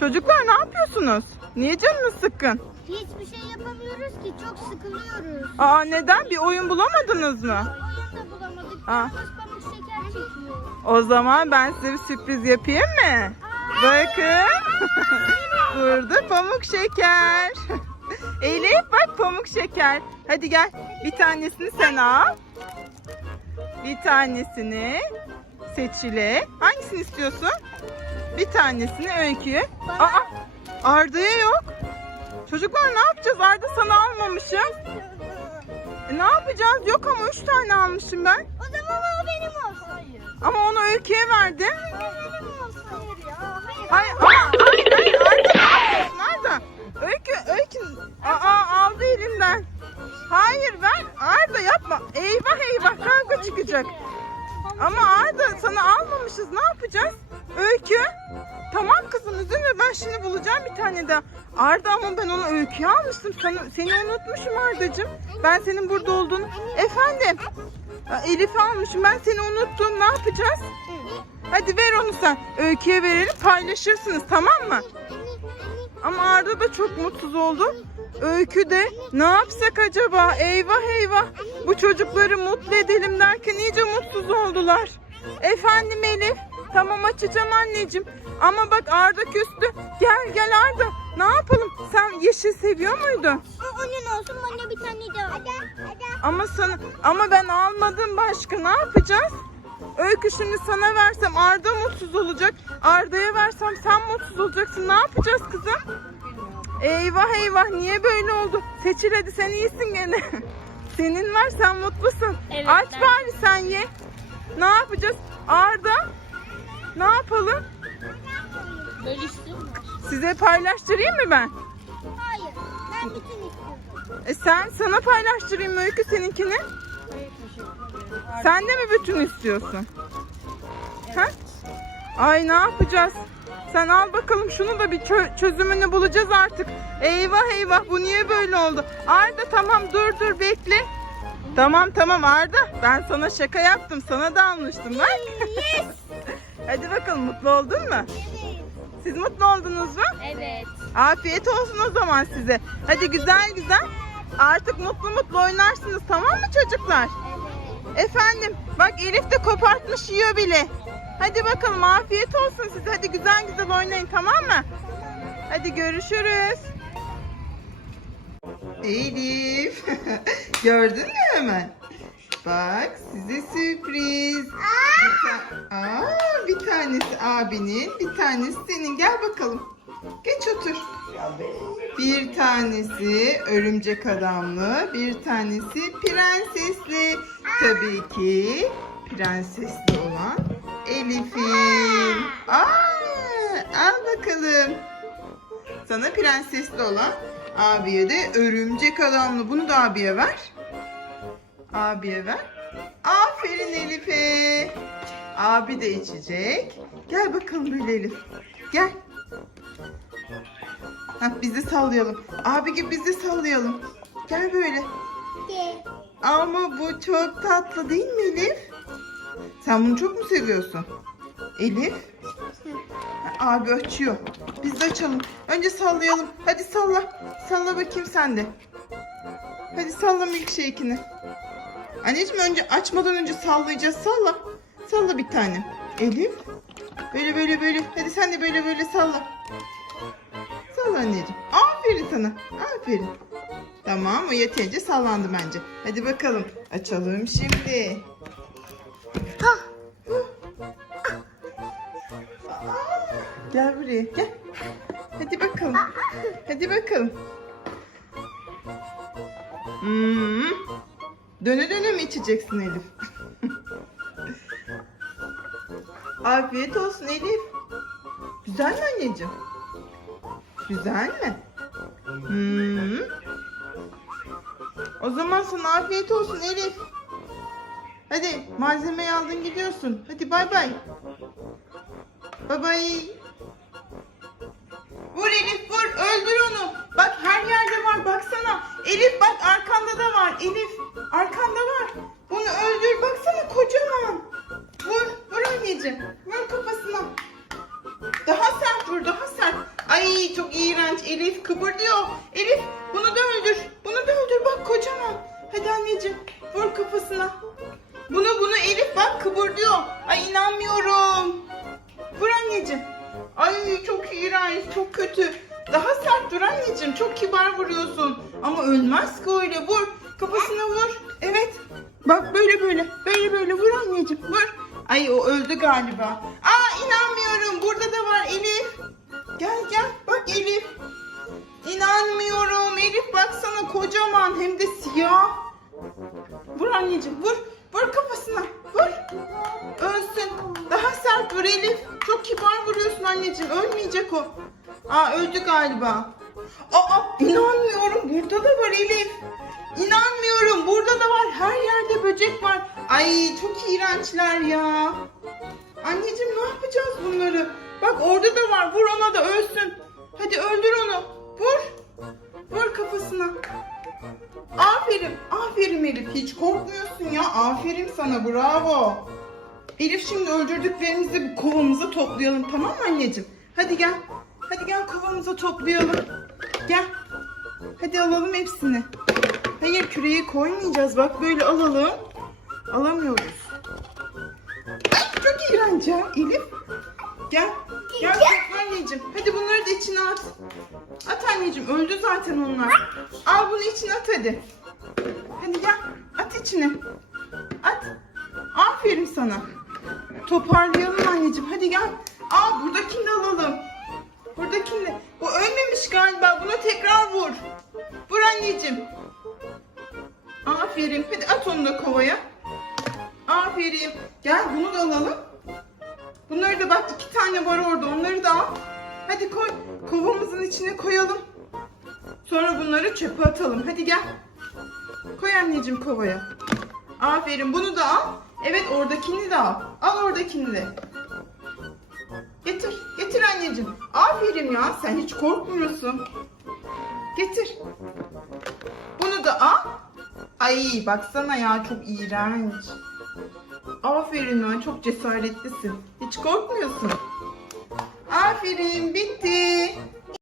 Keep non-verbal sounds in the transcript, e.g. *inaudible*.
Çocuklar ne yapıyorsunuz? Niye canınız sıkkın? Hiçbir şey yapamıyoruz ki çok sıkılıyoruz. Aa neden? Bir oyun bulamadınız mı? Oyun da bulamadık. Aa. Yalnız pamuk şeker çekiyor. O zaman ben size bir sürpriz yapayım mı? Bakın. *laughs* Burada pamuk şeker. *laughs* Elif bak pamuk şeker. Hadi gel. Bir tanesini sen al. Bir tanesini seçile. Hangisini istiyorsun? Bir tanesini öyküye. Aa, Arda'ya yok. Çocuklar ne yapacağız? Arda sana almamışım. E, ne yapacağız? Yok ama üç tane almışım ben. O zaman o benim olsun. Hayır. Ama onu öyküye verdim. O benim olsun. Hayır ya. Hayır. Hayır, şimdi bulacağım bir tane daha. Arda ama ben onu öyküye almıştım. Sana, seni unutmuşum Ardacığım. Ben senin burada olduğunu. Efendim. Elif'i almışım ben seni unuttum. Ne yapacağız? Hadi ver onu sen. Öyküye verelim paylaşırsınız tamam mı? Ama Arda da çok mutsuz oldu. Öykü de ne yapsak acaba? Eyvah eyvah. Bu çocukları mutlu edelim derken iyice mutsuz oldular. Efendim Elif. Tamam açacağım anneciğim. Ama bak Arda küstü. Gel gel Arda. Ne yapalım? Sen yeşil seviyor muydun? O onun olsun bana bir tane. Hadi. Hadi. Ama sana ama ben almadım başka. Ne yapacağız? Öykü şimdi sana versem Arda mutsuz olacak. Arda'ya versem sen mutsuz olacaksın. Ne yapacağız kızım? Eyvah eyvah niye böyle oldu? Seçil hadi sen iyisin gene. *laughs* Senin var sen mutlusun. Evet, Aç ben- bari sen ye. Ne yapacağız? Arda ne yapalım? İstiyorum. Size paylaştırayım mı ben? Hayır. Ben bütün istiyorum. E sen sana paylaştırayım mı Öykü seninkini. Sen de mi bütün istiyorsun? Ha? Ay ne yapacağız? Sen al bakalım şunu da bir çö- çözümünü bulacağız artık. Eyvah eyvah bu niye böyle oldu? Arda tamam dur dur bekle. Tamam tamam Arda ben sana şaka yaptım sana da almıştım bak. *laughs* Hadi bakalım mutlu oldun mu? Evet. Siz mutlu oldunuz mu? Evet. Afiyet olsun o zaman size. Hadi güzel güzel. Artık mutlu mutlu oynarsınız tamam mı çocuklar? Evet. Efendim bak Elif de kopartmış yiyor bile. Hadi bakalım afiyet olsun size. Hadi güzel güzel oynayın tamam mı? Hadi görüşürüz. Elif. *laughs* Gördün mü hemen? Bak size sürpriz. Bir ta- Aa, bir tanesi abinin, bir tanesi senin. Gel bakalım. Geç otur. Bir tanesi örümcek adamlı, bir tanesi prensesli. Tabii ki prensesli olan Elif'in. Aa, al bakalım. Sana prensesli olan abiye de örümcek adamlı. Bunu da abiye ver. Abiye ver. Aferin Elif'e. Abi de içecek. Gel bakalım böyle Elif. Gel. Heh, biz de sallayalım. Abi gibi biz de sallayalım. Gel böyle. Ama bu çok tatlı değil mi Elif? Sen bunu çok mu seviyorsun? Elif? Ha, Abi açıyor. Biz de açalım. Önce sallayalım. Hadi salla. Salla bakayım sen de. Hadi salla milkshake'ini. Anneciğim önce açmadan önce sallayacağız. Salla. Salla bir tane. Elif. Böyle böyle böyle. Hadi sen de böyle böyle salla. Salla anneciğim. Aferin sana. Aferin. Tamam o yeterince sallandı bence. Hadi bakalım. Açalım şimdi. Hah. Gel buraya gel. Hadi bakalım. Hadi bakalım. Hmm. Döne döne mi içeceksin Elif? Afiyet olsun Elif. Güzel mi anneciğim? Güzel mi? Hmm. O zaman sana afiyet olsun Elif. Hadi malzemeyi aldın gidiyorsun. Hadi bay bay. Bay bay. Vur Elif vur öldür onu. Bak her yerde var baksana. Elif bak arkanda da var Elif. Arkanda var. Bunu öldür baksana kocaman. Vur vur anneciğim. Vur kafasına. Daha sert vur daha sert. Ay çok iğrenç. Elif kıpırdıyor. Elif bunu da öldür. Bunu da öldür. Bak kocaman. Hadi anneciğim vur kafasına. Bunu bunu Elif bak kıpırdıyor. Ay inanmıyorum. Vur anneciğim. Ay çok iğrenç, çok kötü. Daha sert dur anneciğim. Çok kibar vuruyorsun. Ama ölmez ki öyle. Vur. Kafasına vur. Evet. Bak böyle böyle. Böyle böyle vur anneciğim. Vur. Ay o öldü galiba. Aa inanmıyorum. Burada da var Elif. Gel gel. Bak Elif. İnanmıyorum. Elif baksana kocaman hem de siyah. Vur anneciğim vur. Vur kafasına. Vur. Ölsün. Daha sert vur Elif. Çok kibar vuruyorsun anneciğim. Ölmeyecek o. Aa öldü galiba. Aa inanmıyorum. Burada da var Elif. İnanmıyorum. Burada da var. Her yerde böcek var. Ay çok iğrençler ya. Anneciğim ne yapacağız bunları? Bak orada da var. Vur ona da ölsün. Hadi öldür onu. Vur. Vur kafasına. Aferin. Aferin Elif. Hiç korkmuyorsun ya. Aferin sana. Bravo. Elif şimdi öldürdüklerimizi bir kovamıza toplayalım. Tamam mı anneciğim? Hadi gel. Hadi gel kovamıza toplayalım. Gel. Hadi alalım hepsini. Hayır küreği koymayacağız. Bak böyle alalım. Alamıyoruz. Ay çok iğrenç ya Elif. Gel. Gel topla anneciğim. Hadi bunları da içine at. At anneciğim. Öldü zaten onlar. Al bunu içine at hadi. Hadi gel. At içine. At. Aferin sana. Toparlayalım anneciğim. Hadi gel. Aa buradakini de alalım. Buradakini de. Bu ölmemiş galiba. Buna tekrar vur. Vur anneciğim. Aferin. Hadi at onu da kovaya. Aferin. Gel bunu da alalım. Bunları da bak iki tane var orada. Onları da al. Hadi koy. Kovamızın içine koyalım. Sonra bunları çöpe atalım. Hadi gel. Koy anneciğim kovaya. Aferin bunu da al. Evet oradakini de al. Al oradakini de. Getir. Getir anneciğim. Aferin ya sen hiç korkmuyorsun. Getir. Ay baksana ya çok iğrenç. Aferin ya çok cesaretlisin. Hiç korkmuyorsun. Aferin bitti.